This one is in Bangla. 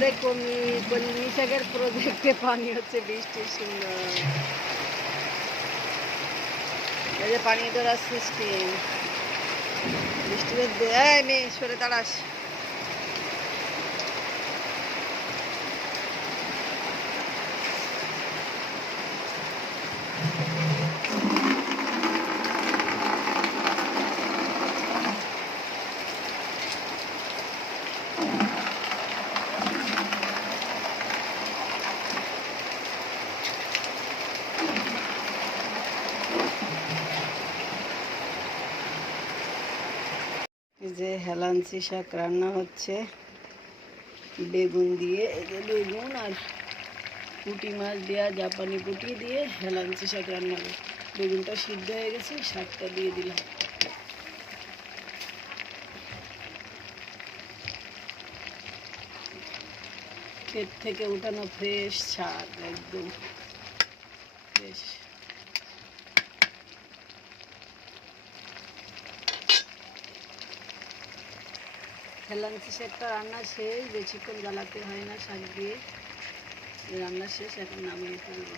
আমাদের কলমি শাকের প্রজেক্টে পানি হচ্ছে বৃষ্টির সুন্দর। এই যে পানি ধরার সিস্টেম, বৃষ্টিতে দেয় মেয়ে সরে দাঁড়াস। যে হেলাঞ্চি শাক রান্না হচ্ছে বেগুন দিয়ে। এই যে বেগুন আর পুঁটি মাছ দেওয়া, জাপানি পুঁটি দিয়ে হেলাঞ্চি শাক রান্না হবে। বেগুনটা সিদ্ধ হয়ে গেছে, শাকটা দিয়ে দিলাম। ক্ষেত থেকে উঠানো ফ্রেশ শাক, একদম ফ্রেশ। হেলাঞ্চি শাকটা রান্না শেষ, বেশিক্ষণ জ্বালাতে হয় না। শাক দিয়ে রান্না শেষ, এখন নামিয়ে ফেলবো।